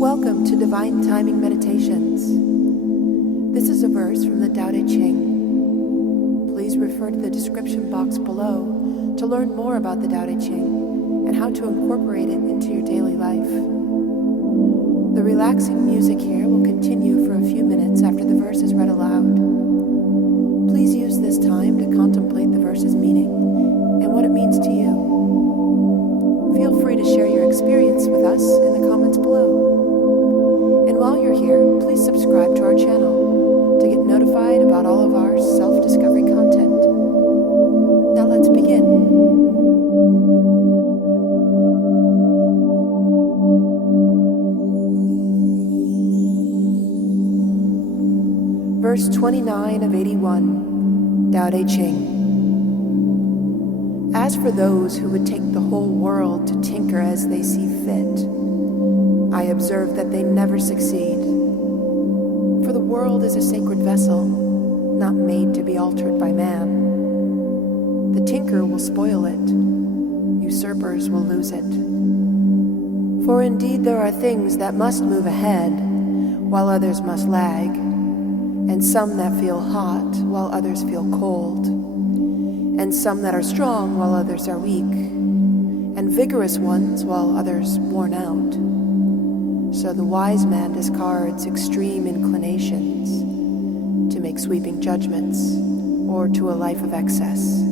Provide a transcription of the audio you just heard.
Welcome to Divine Timing Meditations. This is a verse from the Tao Te Ching. Please refer to the description box below to learn more about the Tao Te Ching and how to incorporate it into your daily life. The relaxing music here will continue for a few minutes after the verse is read aloud. Please use this time to contemplate the verse's meaning and what it means to you. Feel free to share your experience with us in the comments below. And while you're here, please subscribe to our channel to get notified about all of our self-discovery content. Now let's begin. Verse 29 of 81, Tao Te Ching. As for those who would take the whole world to tinker as they see fit, I observe that they never succeed. For the world is a sacred vessel, not made to be altered by man. The tinker will spoil it. Usurpers will lose it. For indeed there are things that must move ahead, while others must lag, and some that feel hot, while others feel cold, and some that are strong, while others are weak, and vigorous ones, while others worn out. So the wise man discards extreme inclinations to make sweeping judgments or to a life of excess.